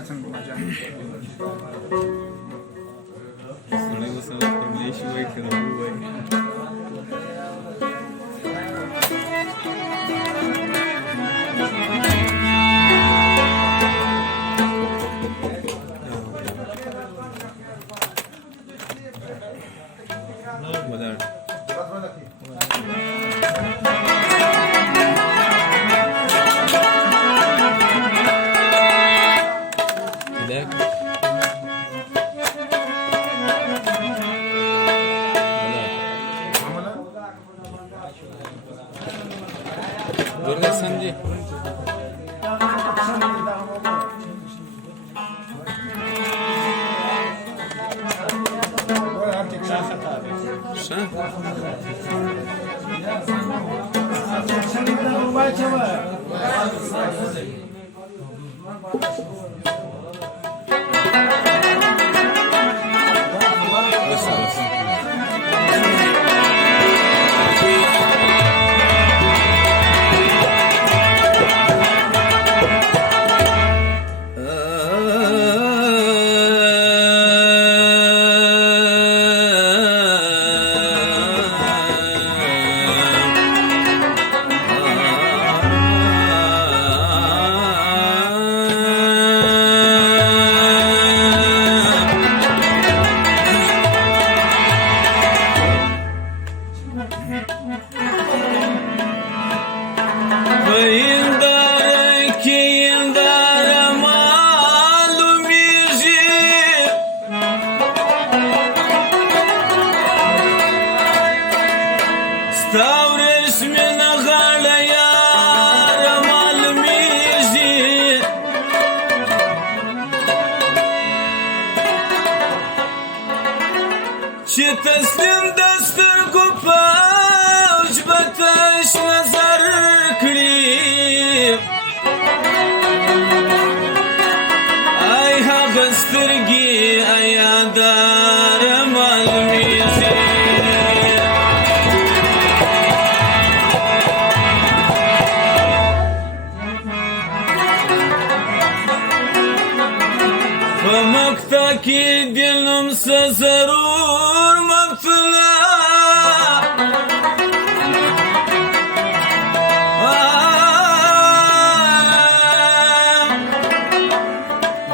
حال څنګه ماجان سړی وسره پرلی شي وایي که د ووایي Durga Sanji. چې تسلیم د سترګو پوج به تش نظر کړي ای هغه سترګې ایا دار معلومیږي په مقطع کې د نوم څه ضرور مبتلا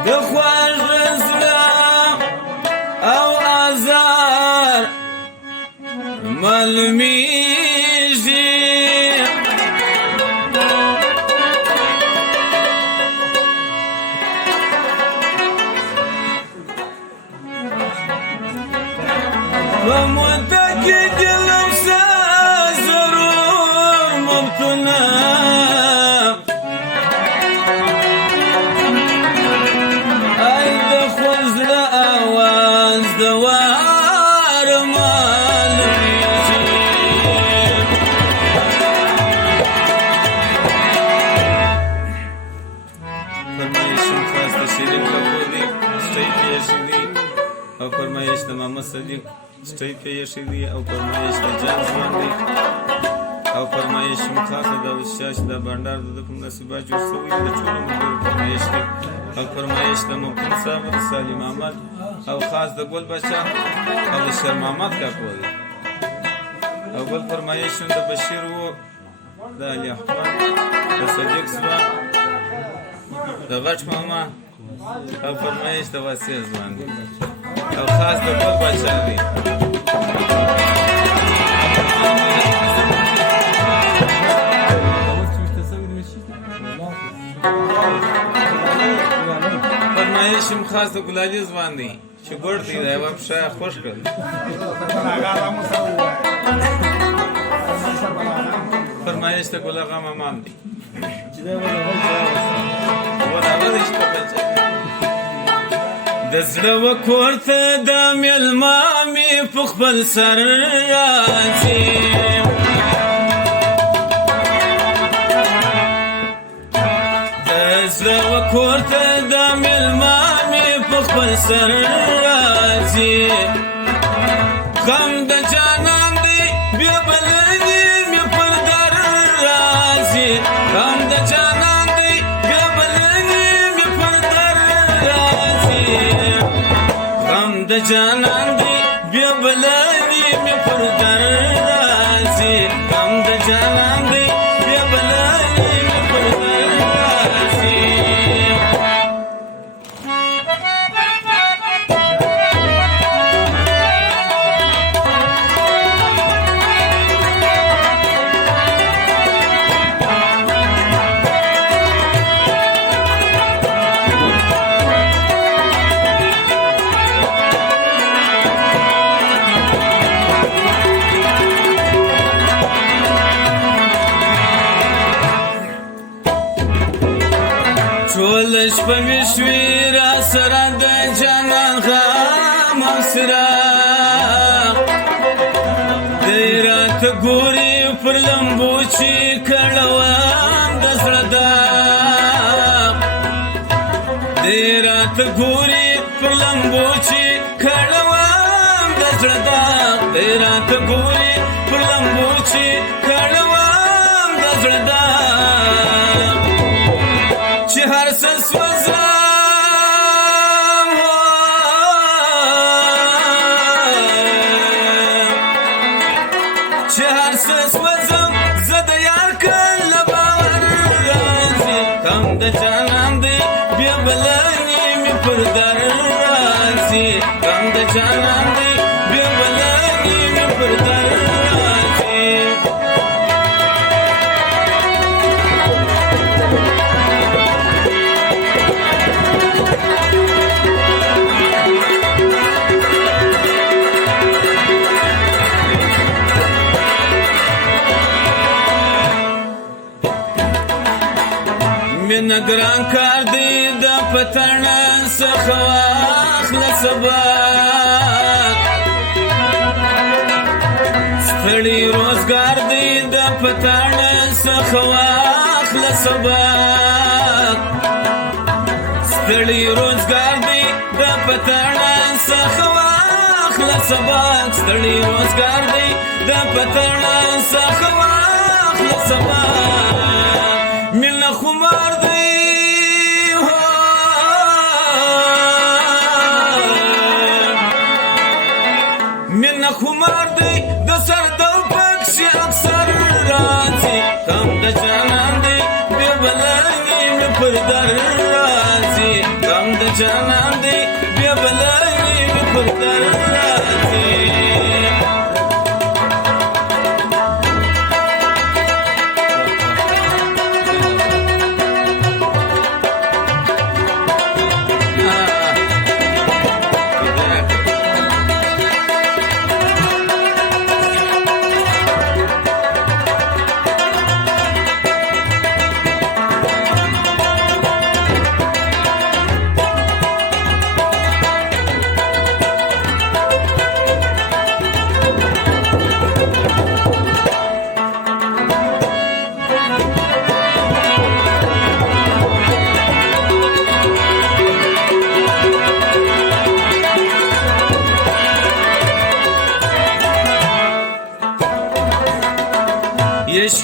د خوږ زړه او آزار معلومیږي وموده کې دلم څه ضرور ممکنه ای د خوږ اواز د وار معلومیږي فرمایشم خاص د شیرین کپور دی سټی پیښې دی او فرمایش د محمد صدیق سټی پیښې دی او فرمایش د جان ځوان دی او فرمایش خاصه د وشاش د بندر د کوم نصیبه جوړ شوی د ټولو ملګرو فرمایش دی او فرمایش د ممکن صاحب د سالم احمد او خاص د ګل بچا او د شیر محمد کاکو دی او بل فرمایش د بشیر وو د علي احمد د صدیق ځوان د غټ ماما او فرمایش د واسع ځوان دی او خاص د ګل بچا دی فرمایشم خاص د ګلالي ځوان دی چې ګوړ دی دا یوه پښه خوش کړ فرمایش د ګل آغا مامان دی د زړه وکور ته د مېلمه مې په خپل سر راځي د زړه وکور ته د مېلمه مې په خپل سر راځي غم د جانان دی بیا بلنې مې پر در راځي غم د جانان دی بیا بلنې مې پر در غم د جانان دی بیا بلای می پر در راځي غم د جانان دی بیا بلای می پر در راځي ټول شپه مې شوې را سره د جانان غم او څراغ دی راته ګوري پر لمبو چې کړوم د زړه داغ دی راته ګوري پر لمبو چې کړوم د زړه داغ دی راته ګوري پر لمبو چې کړوم د زړه داغ چې هر څه سوځم چې هر څه سوځم زه د یار کله باور راځي غم د جانان دی بیا بلای مې پر در راځي غم د جانان دی بیا بلای مې پر در راځي مینه ګران کار دی د پتڼ څخه واخله سبق ستړی روزګار دی د پتڼ څخه واخله سبق ستړی روزګار دی د پتڼ څخه واخله سبق ستړی روزګار دی د پتڼ څخه واخله سبق ملنا خمار دی ملنا خمار دی د سر دو پکشي اکثر راځي غم د جانان دی بیا بلای مې پر در راځي غم د جانان دی بیا بلای مې پر در راځي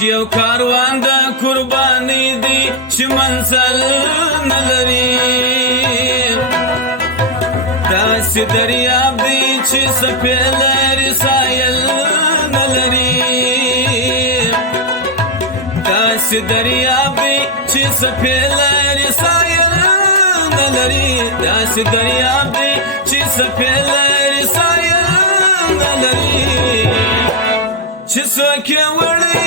یو کاروان د قربانی دی چې منزل نه لري داسې دریاب دی چې څپې لري سایل نه لري داسې دریاب دی چې څپې لري سایل نه لري داسې دریاب دی چې څپې لري سایل نه لري چې څوک یې وړي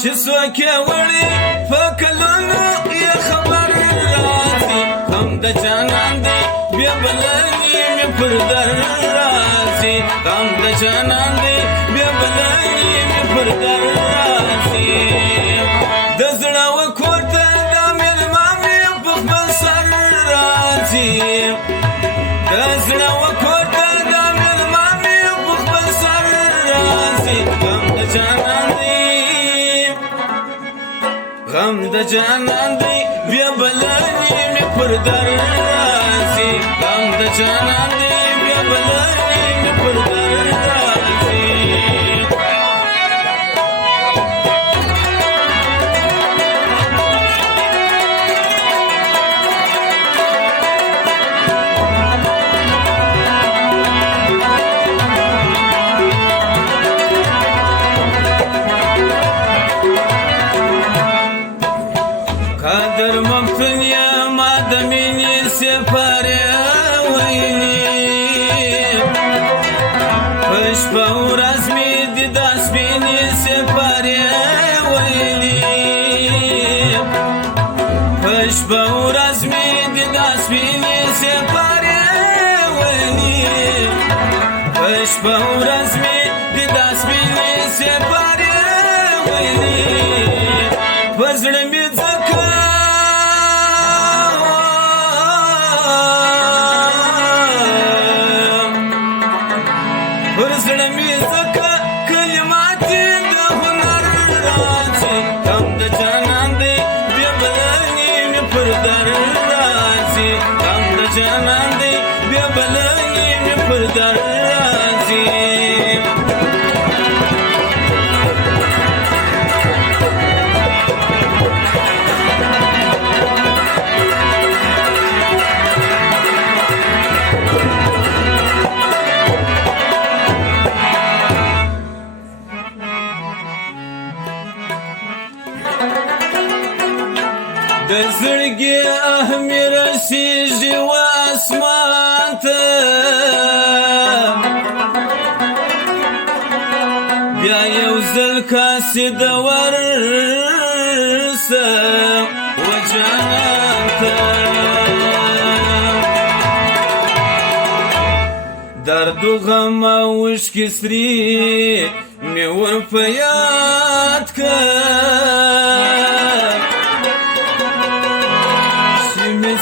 چې څوک یې وړي په کلونو یې خبر راځي غم د جانان دی بیا بلای مې پر در راځي غم د جانان دی بیا بلای مې پر در راځي د زړه وکور ته د مېلمه مې په خپل سر راځي د زړه وکور ته د مېلمه مې په خپل سر راځي غم د جانان دی غم د جانان دی بیا بلای مې پر در راځي غم د جانان دی بیا بلای مې پر در راځي پښتون یم د مینې سپارې ویلي په شپه ورځ مې د دا سپینې سپارې ویلي په شپه ورځ مې د دا سپینې سپارې ویلي په شپه ورځ مې د دا سپینې سپارې ویلي په زړه مې ځکه پر زړه مې ځکه کلمات د هنر راځي غم د جانان دی بیا بلنې مې پر در راځي غم د جانان دی بیا بلنې مې پر در راځي د زړګي مې رسیږي و اسمان ته بیا یو ځل کاسې د ورسه و جانان ته درد و غم او اوښکې سرې مې ور په یاد کړ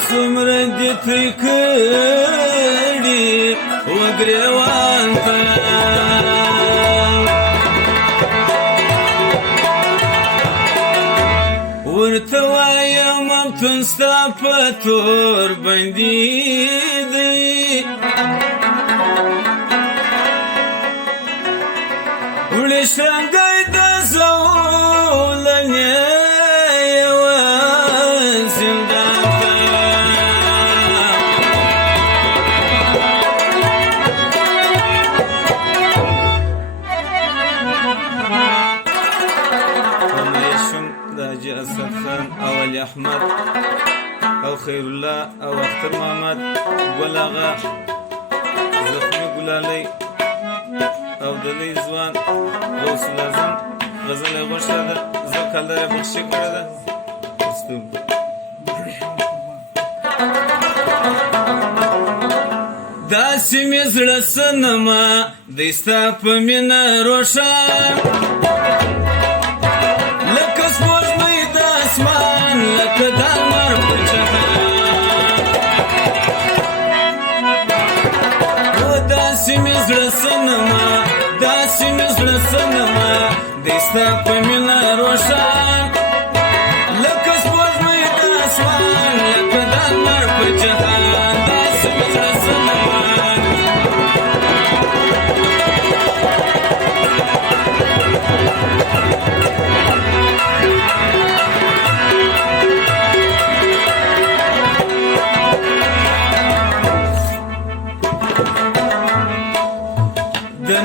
څومره دې پرې کړي و ګریوان ته ورته وایم پښتون ستا په تور بندي دی وړې شرنګی د زولنې یوه زندان اسد خان او علي احمد او خیر الله او اختر محمد ګل اغا زخمي ګلالي او دلي ځوان غوث الاعظم غزل غوښه ده زکاله بخښه کړه ده داسې مې زړه سنما دستا په مینه روښان لکه د لمر په جهان داسې مې زړه سنما داسې مې زړه سنما دستا په مینه روښان لکه سپوږمۍ د اسمان لکه د لمر په جهان داسې مې زړه سنما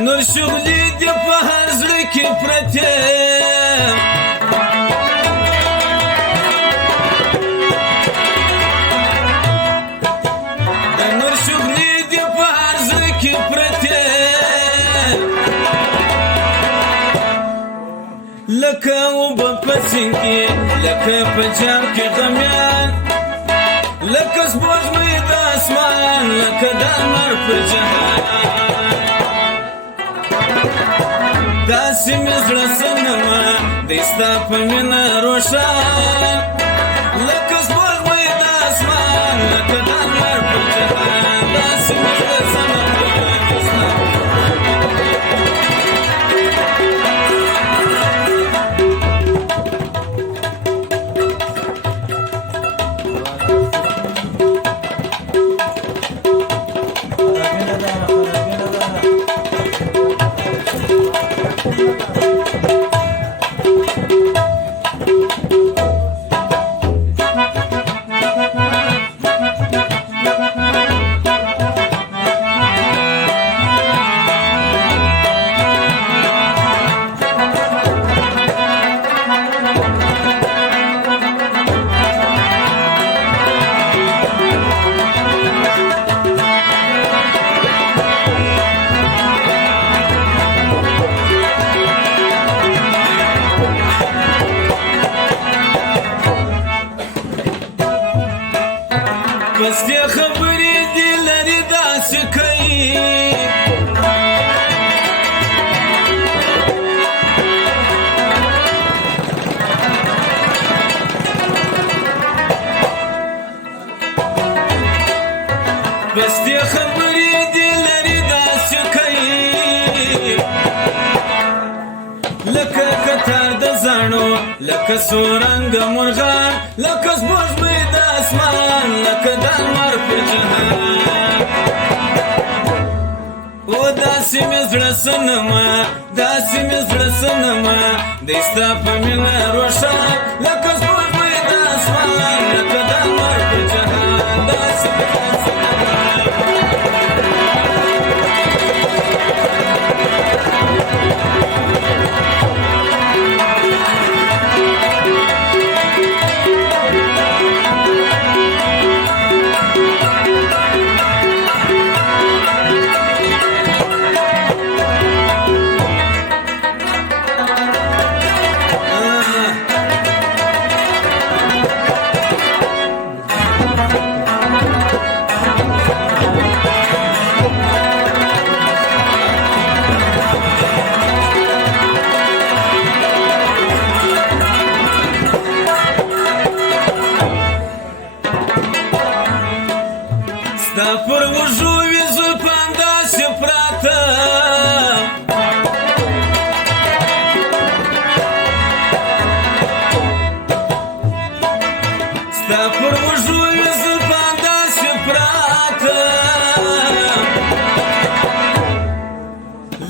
نور شغلې دې په هر زړه کې پرتې نور شغلې دې په هر زړه کې پرتې لکه اوبه په سیند کې لکه په جام کې غمیان لکه سپوږمۍ د اسمان لکه د لمر پر جهان داسې مې زړه سنما دستا په مینه روښان لکه سپوږمۍ د اسمان لکه د لمر پر جهان داسې مې زړه سنما پستې خبرې دې لري داسې کوي پستې خبرې دې لري داسې کوي لکه کتار د زاڼو لکه سورنګ مرغان لکه سپوږمۍ د اسمان لکه د لمر په جهان و داسې مې زړه صنمه داسې مې زړه صنمه دی ستا په مینه روښان لکه سپوږمۍ د اسمان لکه د لمر په جهان داسې مې زړه صنمه ستا پر وږو وي زلفان داسې پراته ستا پر وږو وي زلفان داسې پراته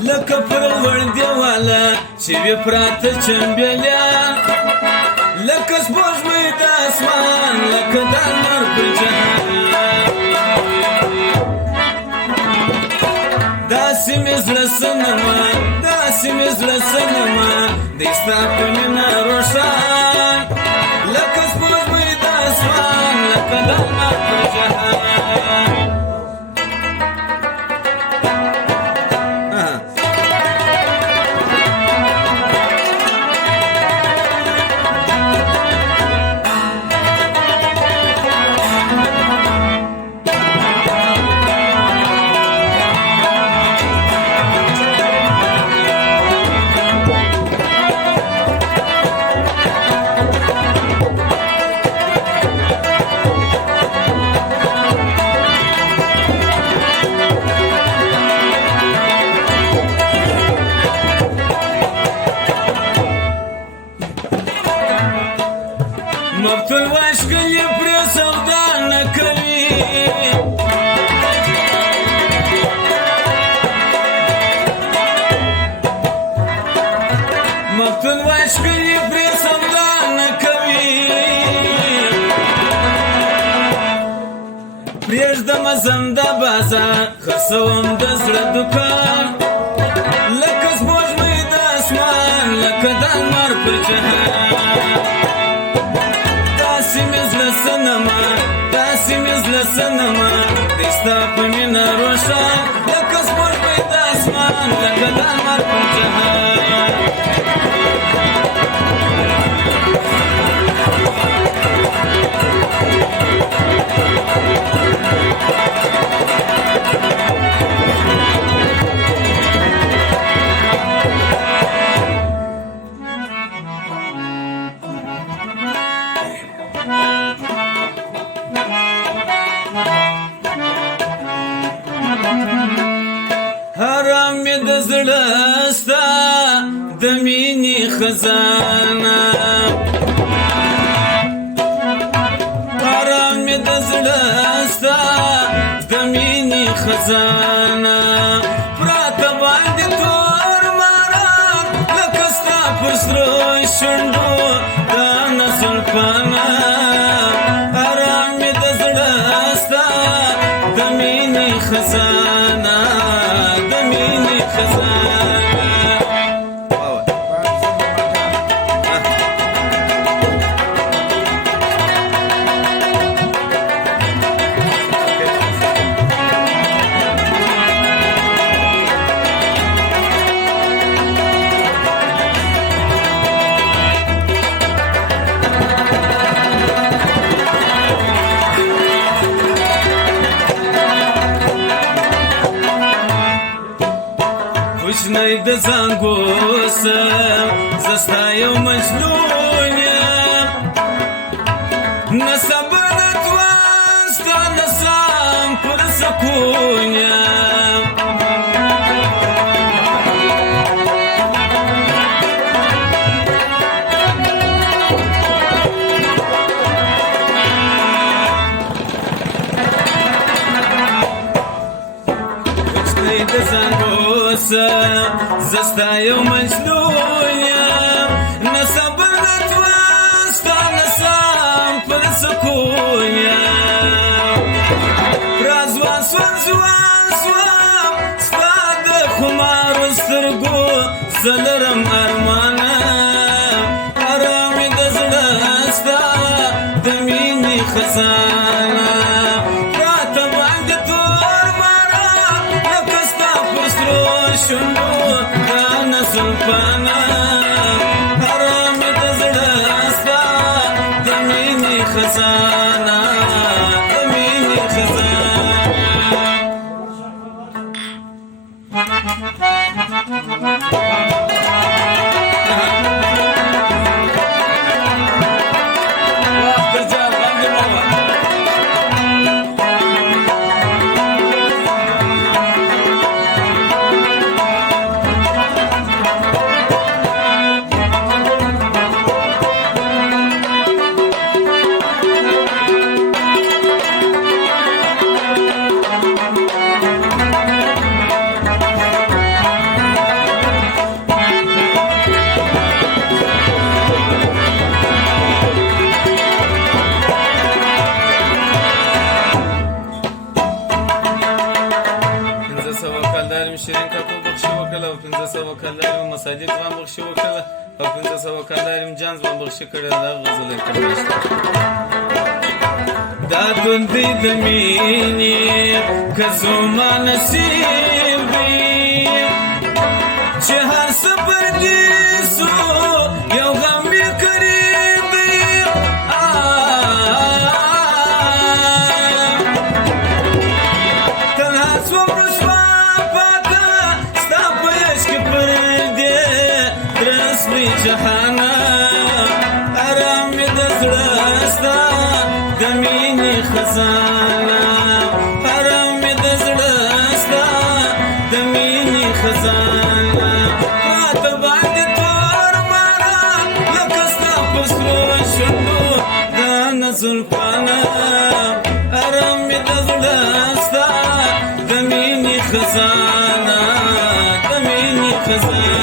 لکه پر لوړ دیواله چې وي پراته چمبیلیا لکه سپوږمۍ د اسمان لکه د لمر په جهان داسې مې زړه صنمه داسې مې زړه صنمه دی ستا په مینه روښان لکه سپوږمۍ د اسمان لکه د لمر په جهان مفتون واشکلی پری سودا نکوي مفتون واشکلی پری سودا نکوي پرېږدم زم د بازار خرڅوم د زړه دوکان لکه سپوږمۍ د اسمان لکه د لمر په جهان داسې مې زړه صنمه داسې مې زړه صنمه دی ستا په مینه روښان لکه سپوږمۍ د اسمان لکه د لمر په جهان حرام مې د زړه ستا د مینې خزانه حرام مې د زړه ستا د مینې خزانه پراته باندې تور ماران لکه ستا پر سرو شونډو دانه زلفانه حرام مې د زړه ستا د مینې خزانه د مینې خزانه د زانګو سم زستا یو مجنون یم نصب نتوان ستا نسام پر سکون یم د زانګو سم زستا یو مجنون یم نصب نتوان ستا نسام پر سکون یم راځوان سوان ستا د خمارو سترګو زه لرم ارمانه ارامي د زړه ستا د مینې خزانه راته باندې تور ماران لکه ستا پر سرو شونډو ګرانه زلفانه ارامي د زړه ستا د مینې خزانه د مینې خزانه شیرین کاکو بخشي وکړه او 1500 کلدار مصادیق زما بخشي وکړه او 1500 کلدار جان زما بخشي کړه دا غزل یې کړه دا دوندې د مینې که زما نصیب وي چې هر څه پردي سو یو غم یې قریب وي تنها شوم جهانا ارامي د زړه ستا د مینې خزانه ارامي د زړه ستا د مینې خزانه راته باندې تور ماران لکه ستا په سرو شونډو ګرانه زلفانه ارامي د زړه ستا د مینې خزانه د مینې خزانه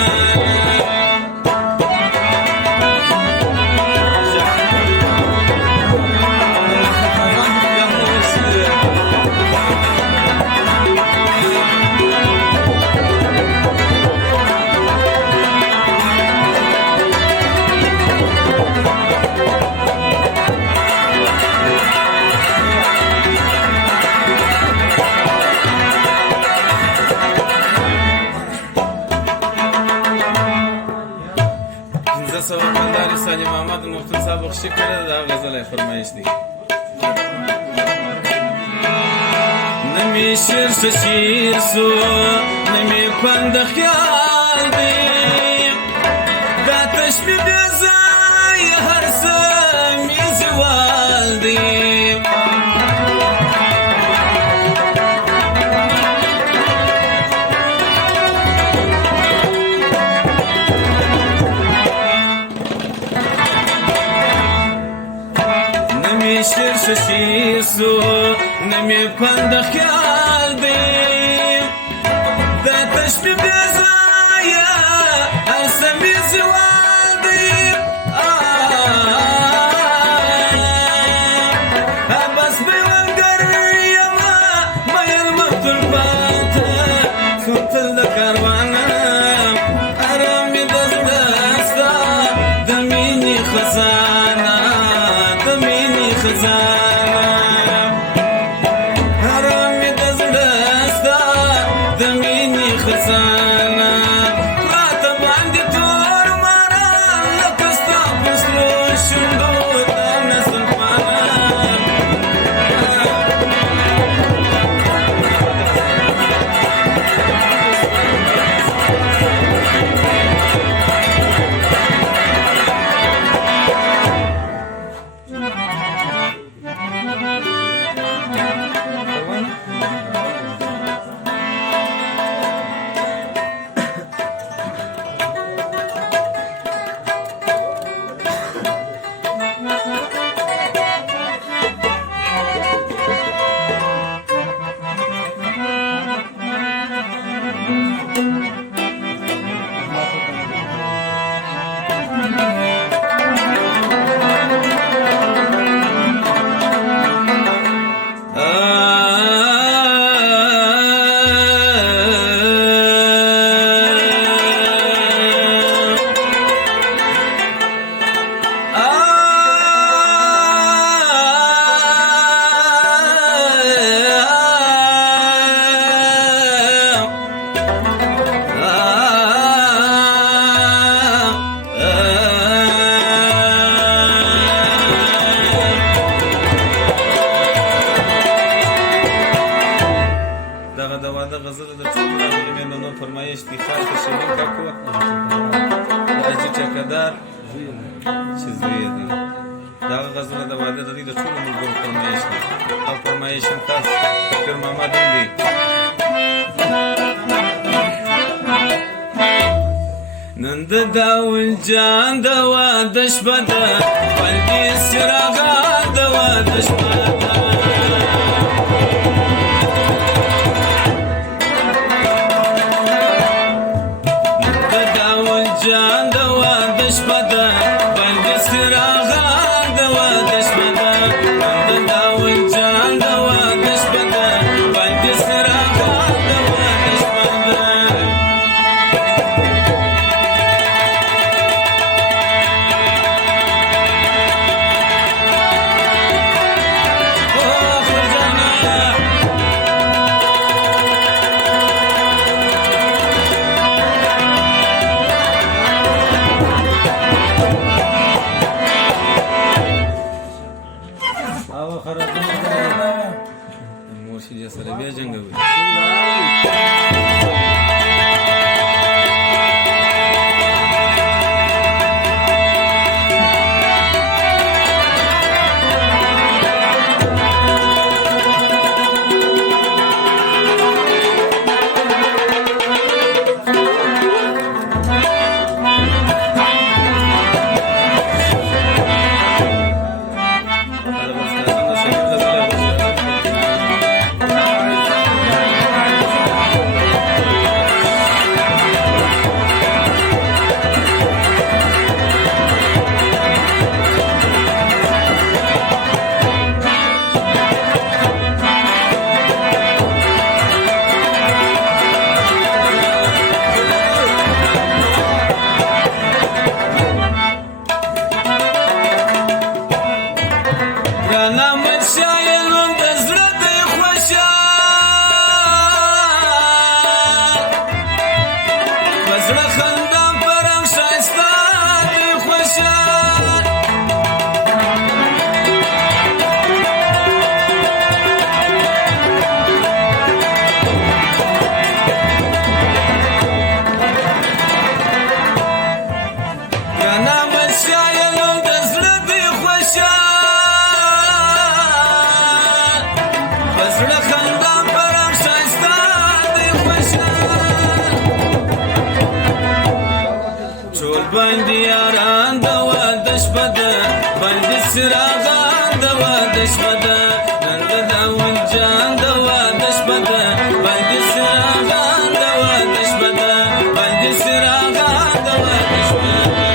سوا کلدار سالم احمد مفتون صاحب بخشي کړه دا غزل فرمایش دی نمی شیر شیر سو نمی پند خیال دی دا تشبیه بیزای هر سمی زوال دی شیر شیر سو نمی پند خیال دی دا تشبیه بیزایا هر سمی زوال دی بس بیونگر یما میر مفتر باتا خطل دا کاروانا ارامی دا زلستا دمینی خزانا دمینی خزانه حرامي د زړه ستا د مینې خزانه راته باندې تور ماران لکه ستا په سرو شونډو میاشتې خاص د شیرین کاکو د حاجي ټیکهدار چې زوی یې دی دغه غزلونه د واده د دوی د ټولو ملګرو فرمایش دی او فرمایش هم خاص د پیر محمد هم دی نن د داول جان د واده شپه ده بلکې څراغان د واده شپه ده نن د داول جان د واده شپه ده بلکې څراغان د واده شپه ده نن د داول جان د واده شپه ده بلکې څراغان د واده شپه ده مورشید سره بیا جنګوي باندې یاران د واده شپه ده باندې څراغان د واده شپه ده نن د داول جان د واده شپه ده باندې څراغان د واده شپه ده باندې څراغان د واده شپه ده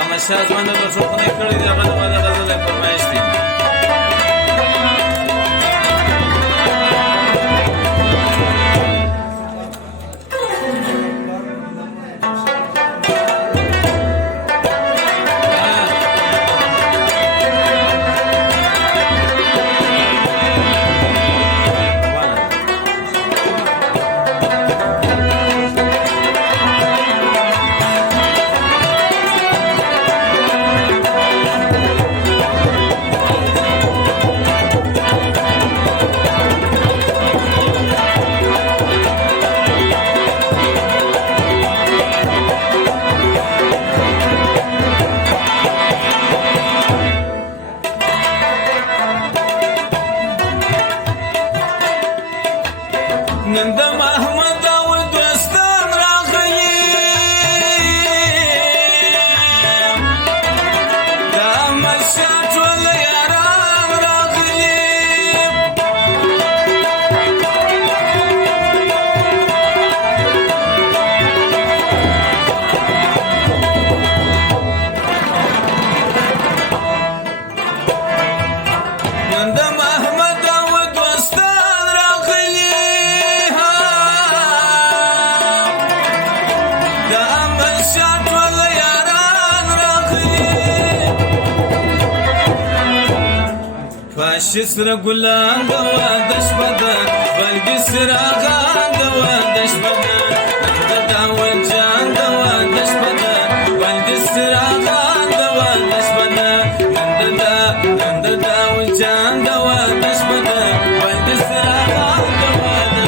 احمدشاه ځوان د ټوپونه کړي دي هغه د واده غزل فرمایش دي نن د محمد او دوستان راغلي د احمدشاه ټول یاران راغلي نن د محمد او دوستان راغلي فاشست را ګلان د واده شپه ده بلکې څراغان د واده شپه ده نن د داول جان د واده شپه ده بلکې څراغان د واده شپه ده نن د داول جان د واده شپه ده بلکې څراغان د واده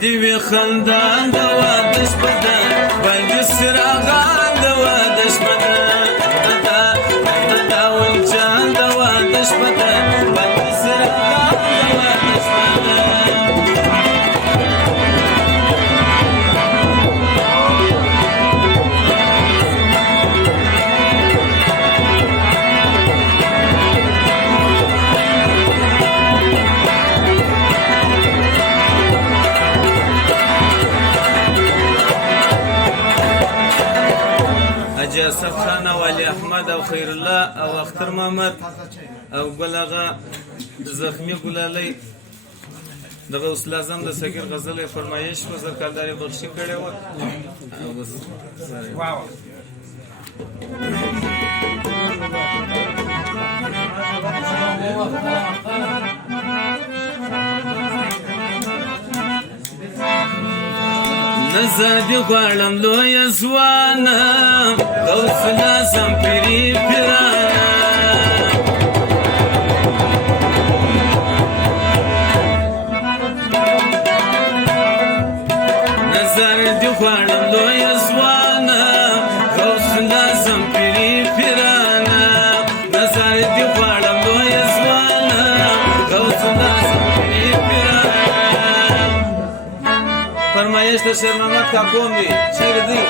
دی وی خندان د واده شپه ده باندې سراغان د واده شپه ده دا ول جان د واده شپه ده باندې سراغان د واده شپه ده حاجي اسف خان او علي احمد او خیر الله او اختر محمد او ګل اغا زخمی ګلالي دغه اوسل اعظم د سګر غزل فرمایش و زرکارداري بخشي کړي و او بس واو نظر دی غواړم لوی ځوانه غوث اعظم پیری پیرانه نظر دی غواړم لوی ځوانه غوث اعظم پیری پیرانه نظر دی غواړم لوی ځوانه غوث اعظم پیری پیرانه فرمایش د شیر محمد کاکون دی شیر دی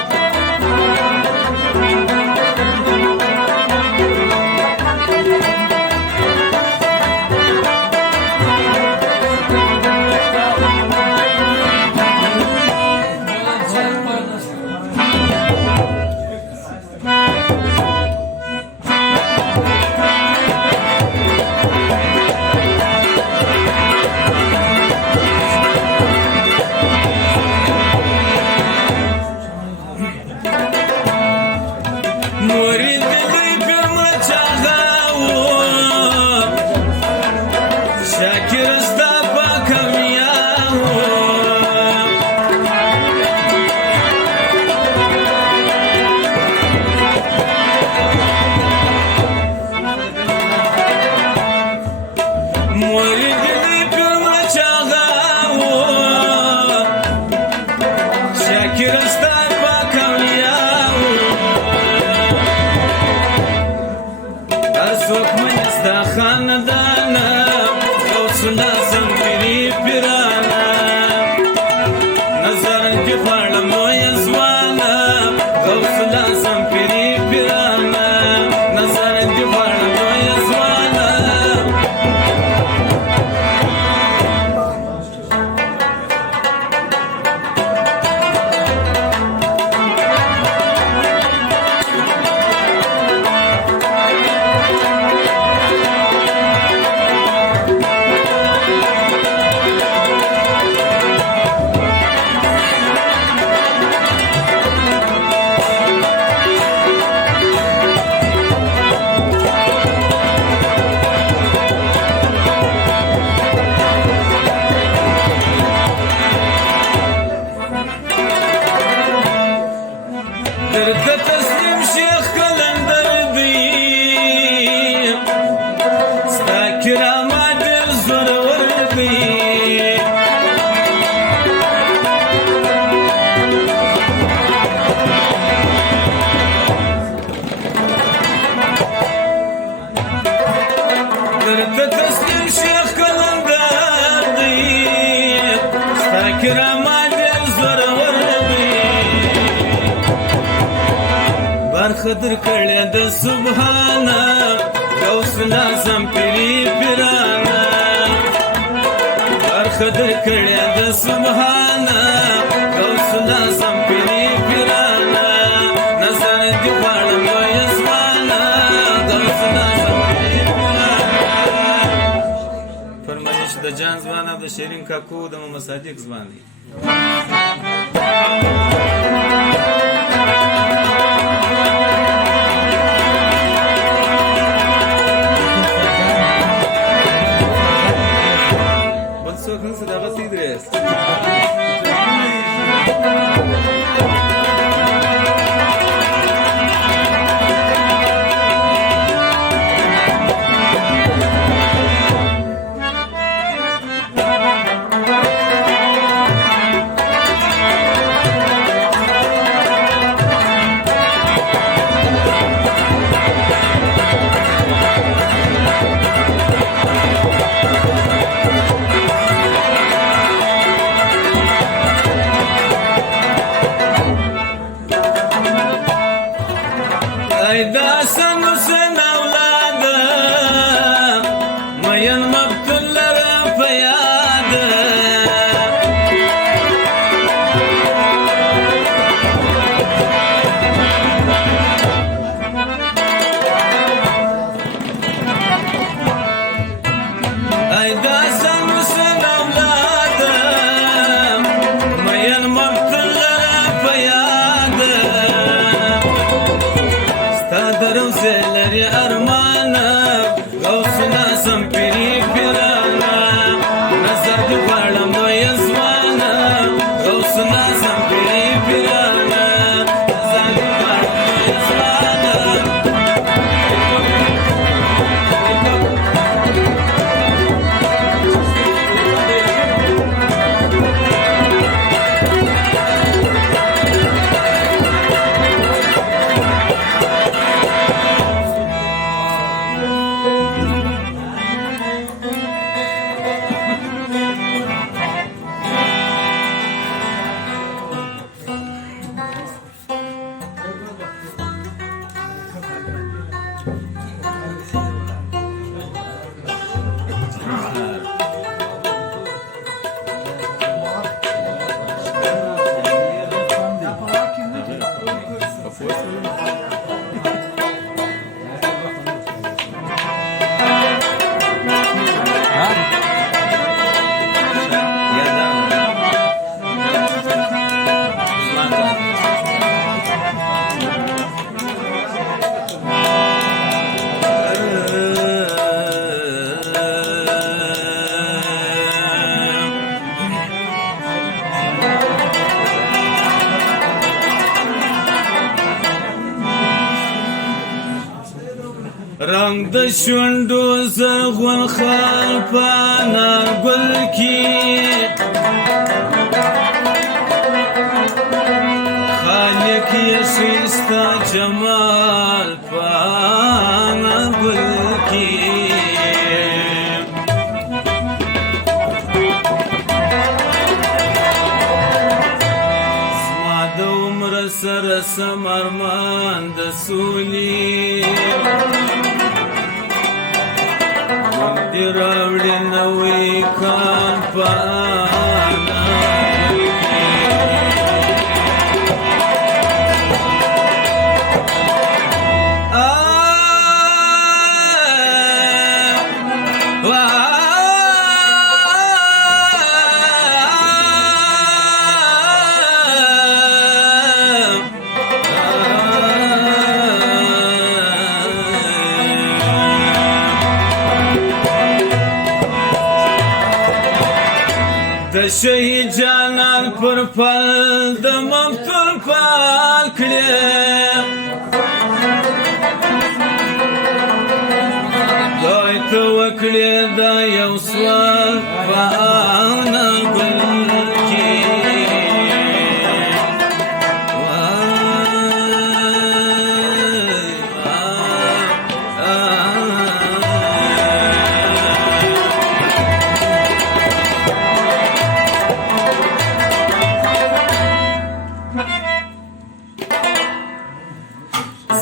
خدر کړه د سبحانه غوث اعظم پیری پیرانه خدر کړه د سبحانه غوث اعظم پیری پیرانه نظر دی غواړم لوی ځوانه غوث اعظم پیری پیرانه فرمایش د جان ځوان او د شیرین کاکو د محمد صادق ځوان دی رنگ د شونډو زرغون خال په انارګل کې خالق یې ښایسته جمال په انارګل کې زما د عمر سره سم ارمان د سولې دی راوړي نوی کال په انارګل کې د شهید جانان پر پل د مفتون پال کړې دای ته وکړې دا یو سوال په انارګل کې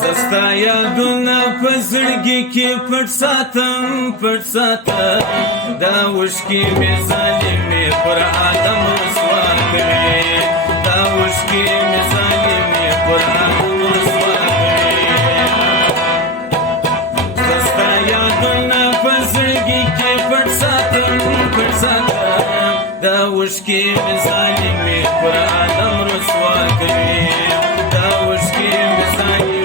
زستا یادونه په زړګي کې پټ ساتم دا اوښکې مې ظالمې پر آدم رسوا کوي دا اوښکې مې ظالمې پر آدم رسوا کوي زستا یادونه په زړګي کې پټ ساتم دا اوښکې مې ظالمې پر آدم رسوا کوي دا اوښکې مې ظالمې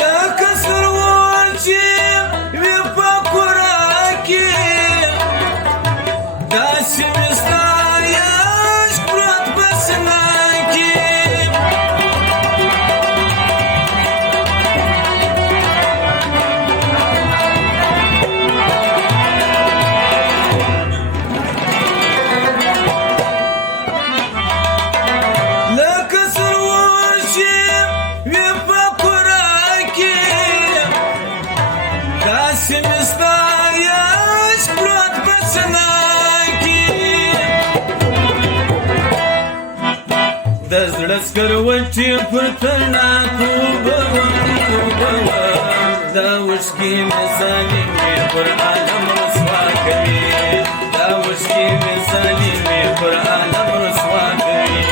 لکه سرور چې وي په کورا کې داسې مې ستا یاشت پروت په سینه کې لکه سرور چې وي په داسې مې ستا یاشت پروت په سینه کې د زړه سکروټې پر تڼاکو اوبه دا اوښکې مې ظالمې پر عالم رسوا کوي دا اوښکې مې ظالمې پر عالم رسوا کوي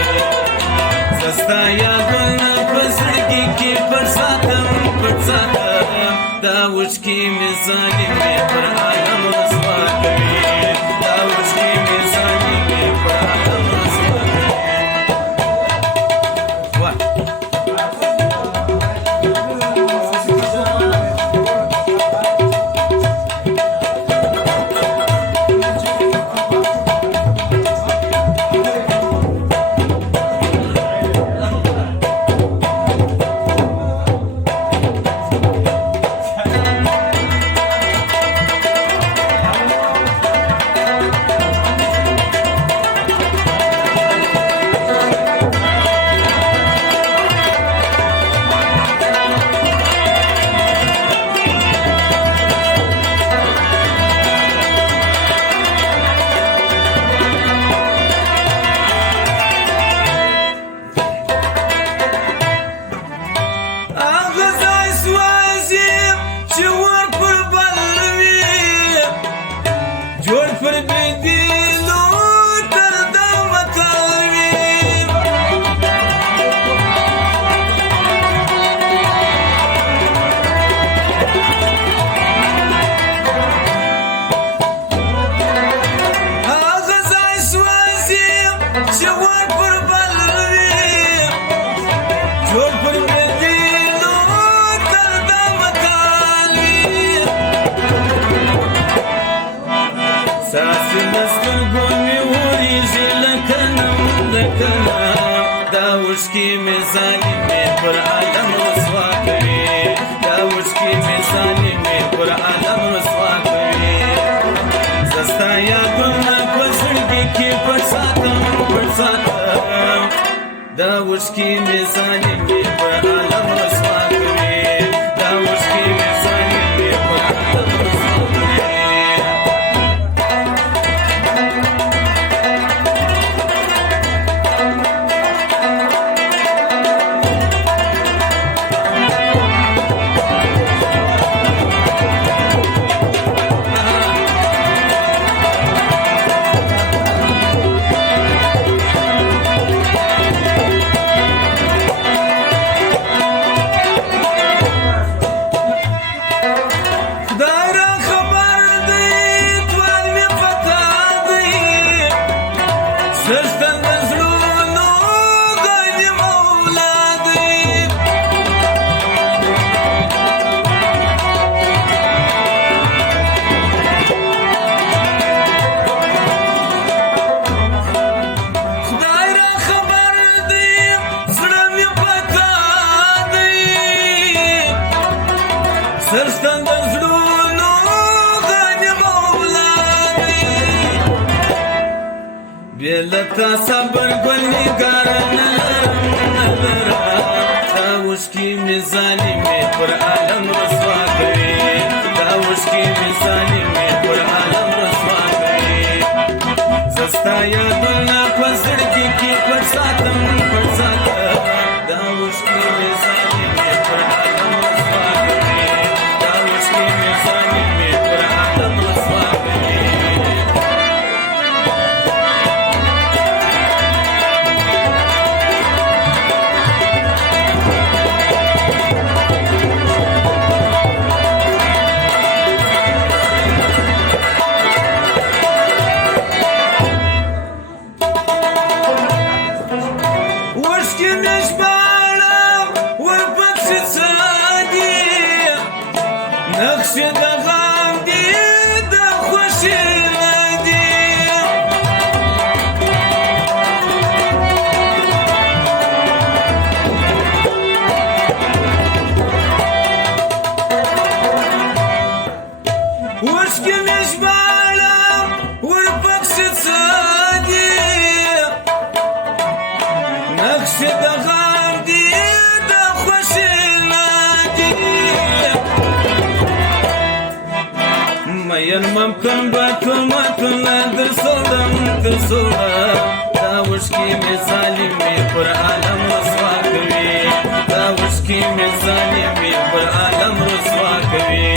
زه ستا یادونه په زړګي کې پټ ساتم دا اوښکې مې ظالمې پر عالم رسوا کوي دا اوښکې مې ظالمې پر عالم رسوا کوي سترګو مې وریږي لکه نم دا اوښکې مې ظالمې پر عالم رسوا کوي دا اوښکې مې ظالمې پر عالم رسوا کوي زه ستا یادونه په زړګي کې پټ ساتم دا اوښکې مې ظالمې پر عالم رسوا کوي دا اوښکې مې ظالمې پر عالم رسوا کوي سرستان د زړونو غنیم اولادې بې له تا صبر ګل نګاره نه لرم دا اوښکې مې ظالمې پر عالم رسوا کوي دا اوښکې مې ظالمې پر عالم رسوا کوي زه ستا یادونه په زړګي کې پټ ساتم دا اوښکې مې ظالمې پر عالم رسوا کوي نقشې د غم دي د خوښۍ نه دي اوښکې مې ژباړم ورپکښې څه دي نقشې د غم دي د خوښۍ نه دي مین ممکن به کومتونه در سوړم دا اوښکې مې ظالمې پر عالم رسوا کوي دا اوښکې مې ظالمې پر عالم رسوا کوي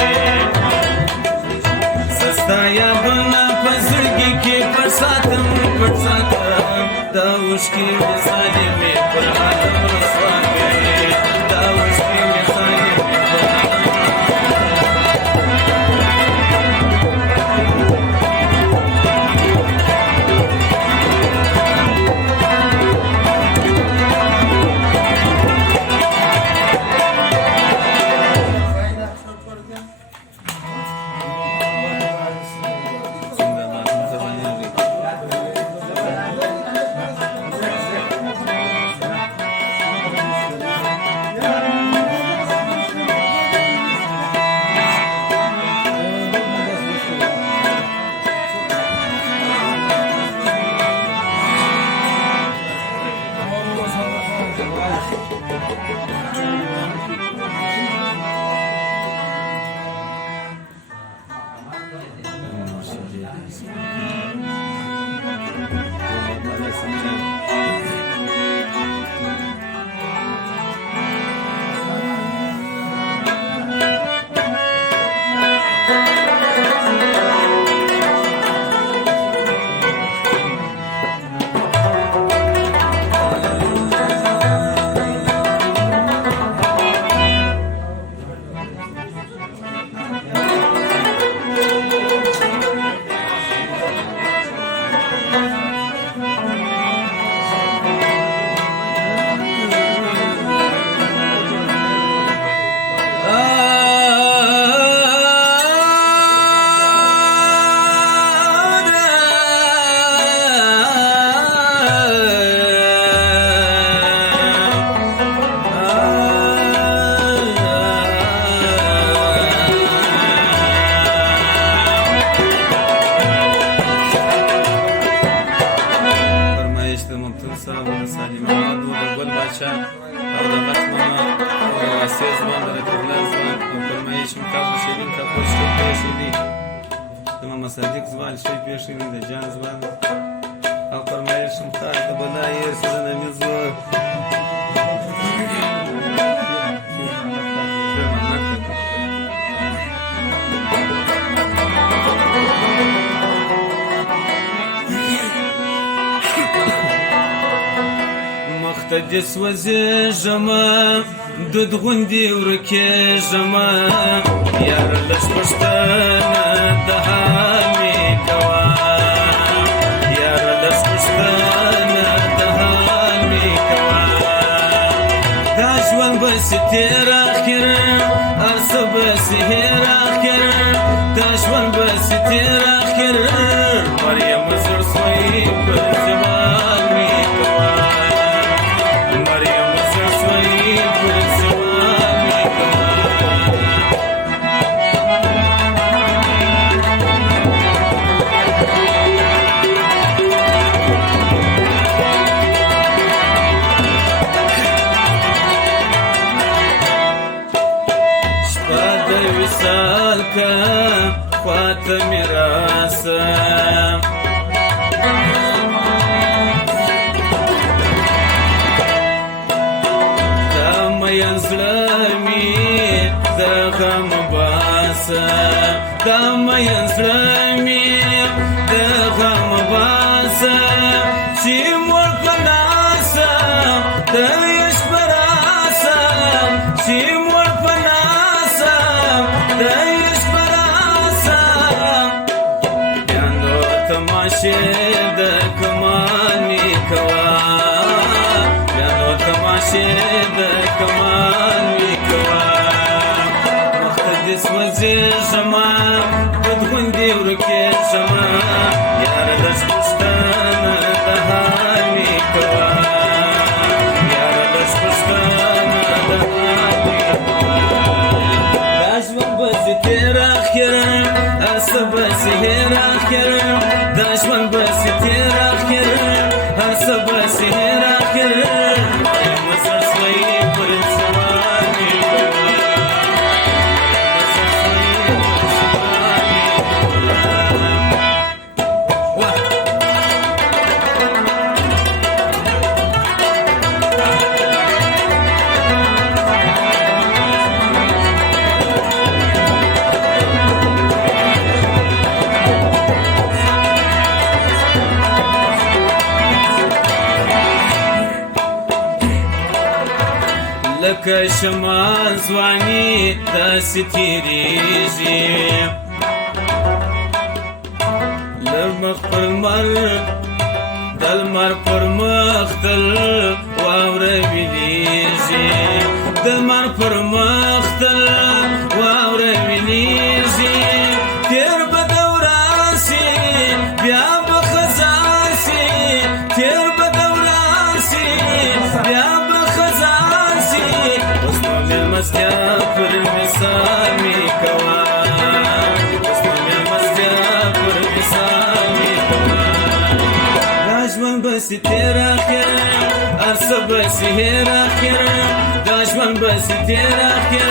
زه ستا یادونه په زړګي کې پټ ساتم دا اوښکې مې ظالمې پر عالم رسوا کوي دا اوښکې مې ظالمې پر عالم باچا او د غټ ماما او د واسطې ځوان د کبلر ځوان او فرمایش مکاف د شیرین کاکو شټۍ پیښې دي د ماما صادق ځوان شټۍ پیښې دي د جان ځوان او فرمایش مکاف د بلای سره مې ځوان مختدس وزیږمه دود غوندې ورکېږمه یار لږ پوښتنه د حال مې کوه یار لږ پوښتنه د حال مې کوه دا ژوند بسې تېر اخر هر څه بسې هېر اخر دا ژوند بسې تېر اخر مریم زړه سوی پر زمان مې کوه وصال کا خواته میراسه دا مین زړه مې د غم باسه دا مین زړه مې د غم باسه چې مور په ناسه د یش په راسه چې مور په د کمان می کوا یانو تماشه د کمان می کوا مختدس وزیږمه دود غوندې ورکېږمه یار لږ پوښتنه د حال مې کوه یار لږ پوښتنه د حال مې کوه دا ژوند بسې تېر اخر هر څه بسې هېر اخر دا ژوند بسې تېر اخر هر څه بسې هېر اخر یم زړه سوی پر زمان مې کوه لکه شمال ځواني داسې تېرېږي له مخ پر لمر د لمر پر مخ تل واوره ویلېږي د لمر پر مخ تل واوره ویلېږي تېر به دوران سي بیا به خزان سي تېر به دوران سي بیا مستیا پر مثال می کوا اوس نو مستیا پر مثال می کوا دا ژوند بسې تېر اخر هر څه بسې هېر اخر دا ژوند بسې تېر اخر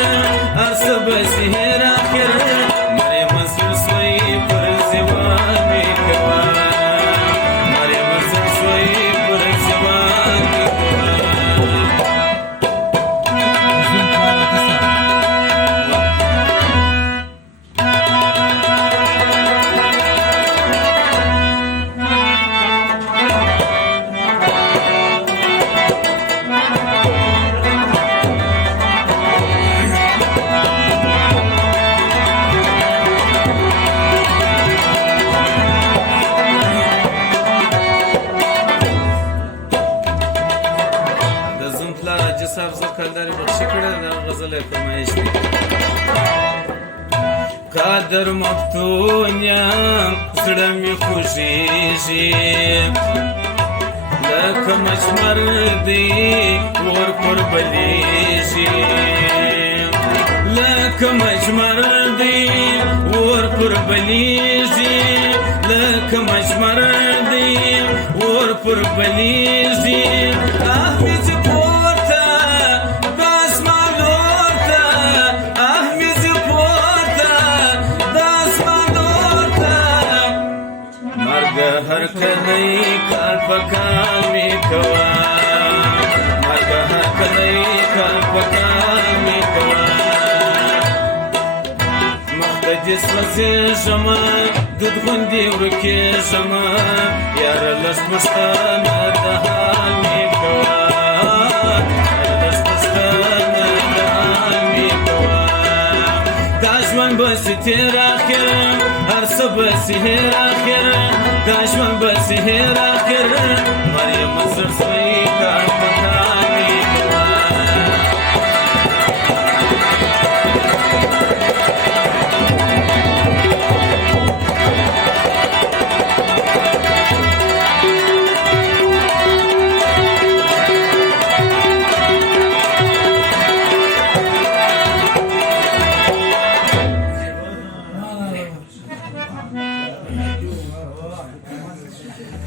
هر څه بسې هېر اخر مریم زړه سوی پر زوال می کوا مریم زړه سوی پر زوال می کوا صاحب زکندر بخشی کړه دا غزل فرمایش دی قادر مفتون یم زړه مې خوږېږي لکه مجمر دی اور پر بلیږي لکه مجمر دی اور پر بلیږي لکه مجمر دی اور پر بلیږي احمد پور مرګه هر کلی کال په کال می کوا مرګه هر کلی کال په کال می کوا مخته جسم زیږما دود غوندې ورکېږما یاره لږ پوښتنه د حال می کوا لږ پوښتنه د حال می کوا دا ژوند به سي تېر اخر هر څه به سي هېر اخر دا ژوند به سي هېر اخر مریم زړه سوی کال په کال می کوا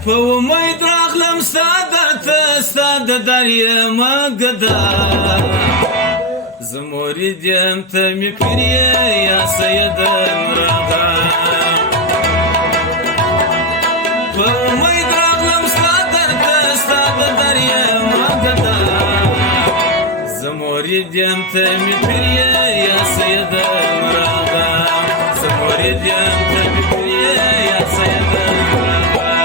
په امید راغلم ستا درته ستا د در یمه ګدا زه مرید یم ته مې پیر یې یا سید نوراغا په امید راغلم ستا درته ستا د در یمه ګدا زه مرید یم ته مې پیر یې یا سید نوراغا زه مرید یم ته مې پیر یې یا سید نوراغا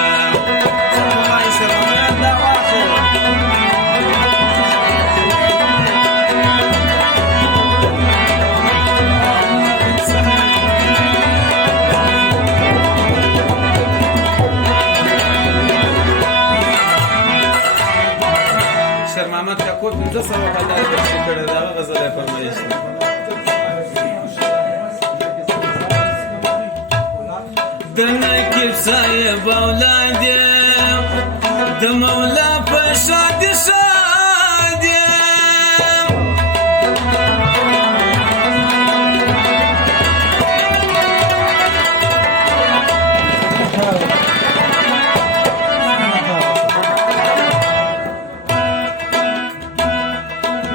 محمد کاکور 1500 کاله درشي کړی دا غزل یې فرمایش د نقیب صاحب اولاد یم د مولا په شاد شاد یم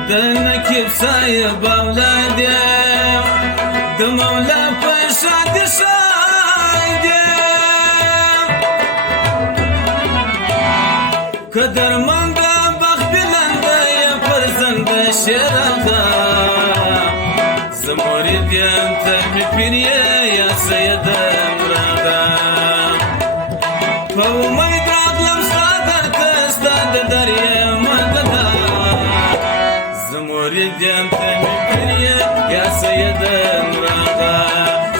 د نقیب صاحب اولاد یم د مولا په شاد شاد یم قدرمند بخت بلند یم فرزند شیرغا زه مرید یم ته مې پیر یې یا سید مراغا په امید راغلم ستا درته ستا د در یمه ګدا مرید یم ته مې پیر یې یا سید نوراغا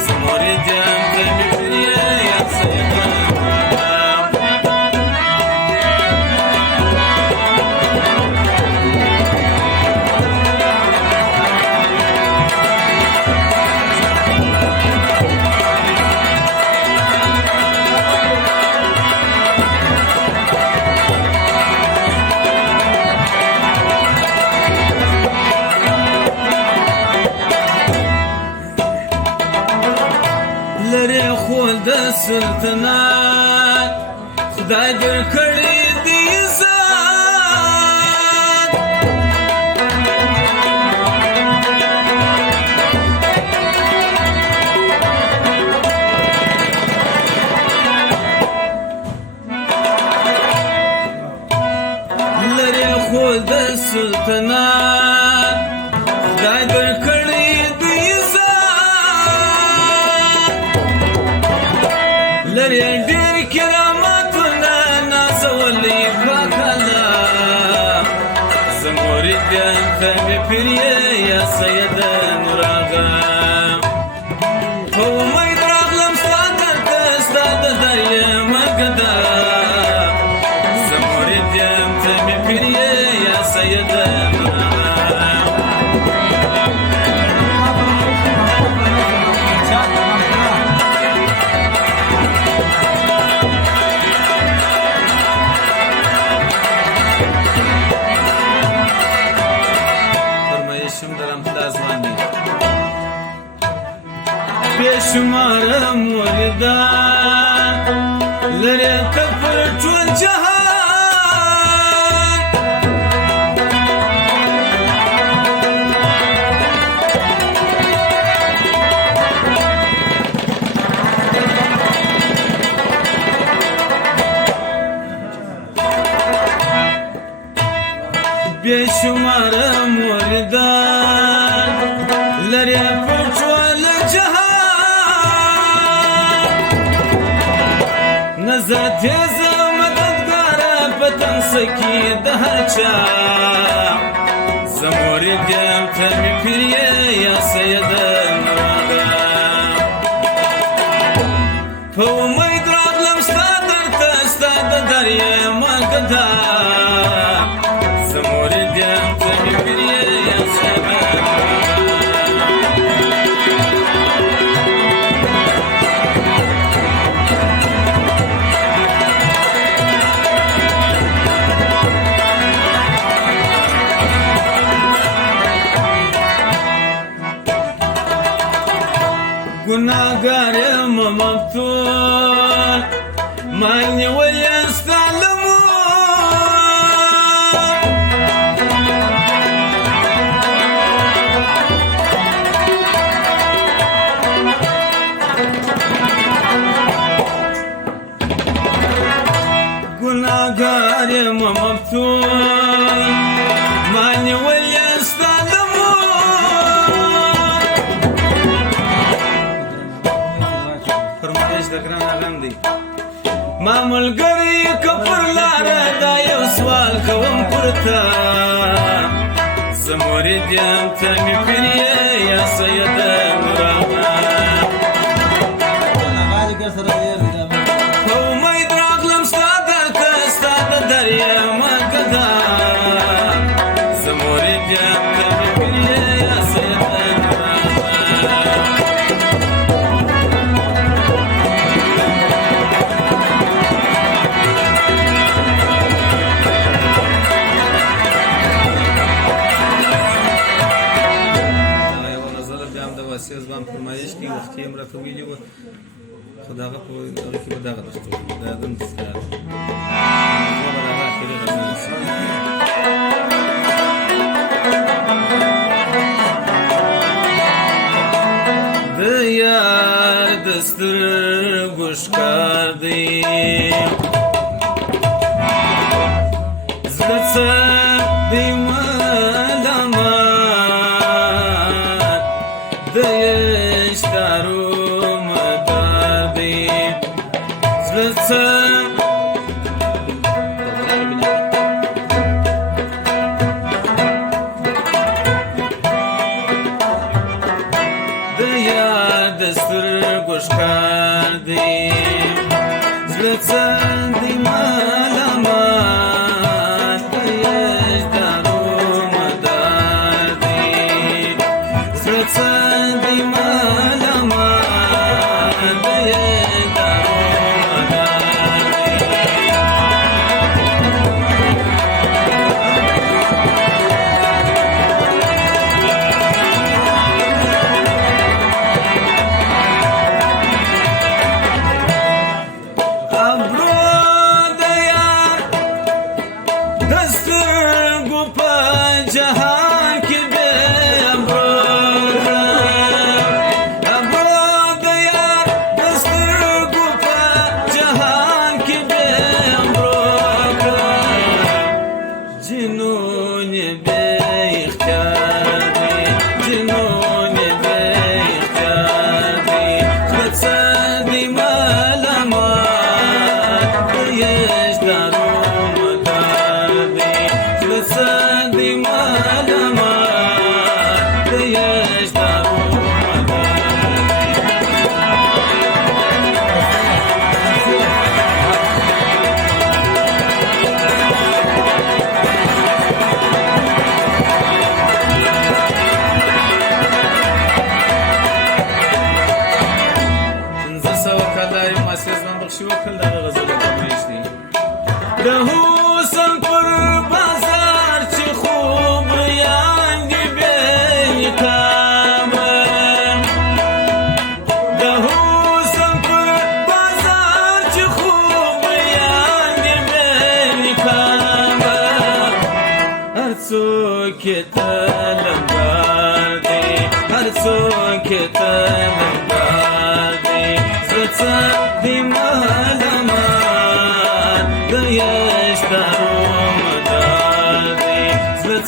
زه مرید یم ته مې پیر یې یا سید نوراغا لري خو د سلطنت خدای در کړی دی عزت لري خو د سلطنت خدای در کړی دی لري ډېر کرامتونه نازولي پاکاله زه مرید یم ته مې پیر یې یا سید نوراغا په امید راغلم ستا درته ستا د در یمه ګدا زه مرید یم ته مې پیر یې یا سید نوراغا بشمار مریدان لري ته پر ټول جهان بێشمارە موردان لەرێ پرچوە لە جەهان نەزە تێزە مەدەدگارە بەتەنسەکی دەهەچە زەمۆری دێم تەرمی پیریە یاسەیە دەنڕادا پەومەی دراب لەم ستا دەرتە ستادە دەریێ ماگەدا زەمۆری دێم تەرمی پیریە یاسەیە گوناهگارم مەفتون مانیوە ئێستا لەمون گوناهگارم مەفتون مانیوە ئێستا مامەڵگەری کە پڕ لارەدا یەو سوال کەوم پورتە زەمۆری دێم تەرمی پیریە یاسەیە دەنڕاما پەومەی دراغ لەم ستا دەرتە ستادە دەریێ ماگەدا زەمۆری دێم تەرمی پیریە یاسەیە دەنڕاما زبان فرمایش کی وختي امر ته ویلی و خداغه په دغه کې بداغه دشته دا دم څه د یار دستر ګشکار دی زړه دی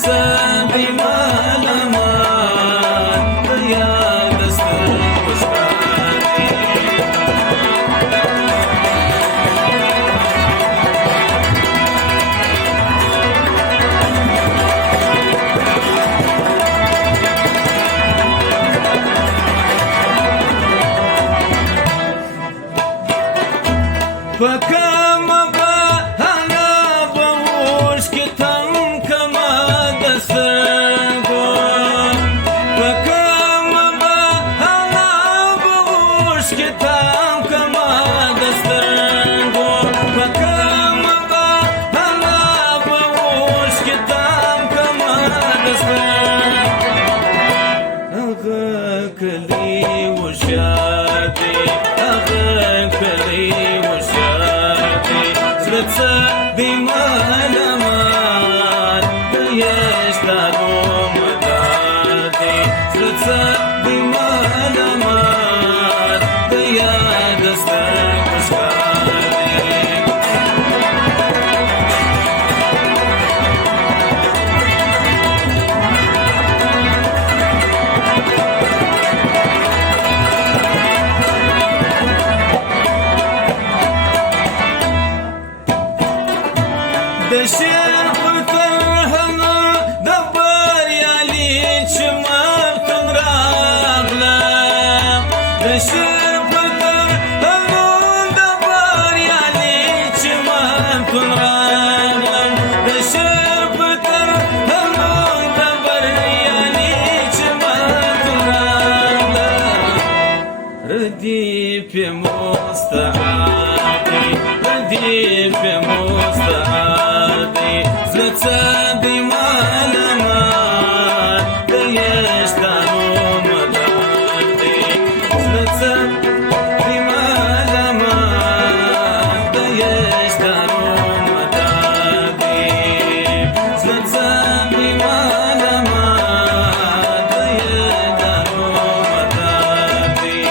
څه دی معلومات د یاد سترګو ښکاري په کومه بهانه به اوښکې تم کړمه د سترګو په کومه بهانه به اوښکې تم کړمه د سترګو په کومه بهانه به اوښکې تم کړمه د سترګو هغه کلی هوښیار دی هغه کلی څه دی معلومات د یشتانو مدار دی څه دی معلومات د یاد سترګو ښکاري د شعر پر کرهنه د بریالي چې مفتون راغلم د شعر پر کرهنه د بریالي چې مفتون راغلم د شعر پر کرهنه د بریالي چې مفتون راغلم ردیف مستعار دی ردیف مستعار دی زړه څه دی معلومات د یشتانو مدار دی زړه څه دی معلومات د یشتانو مدار دی زړه څه دی معلومات د یشتانو مدار دی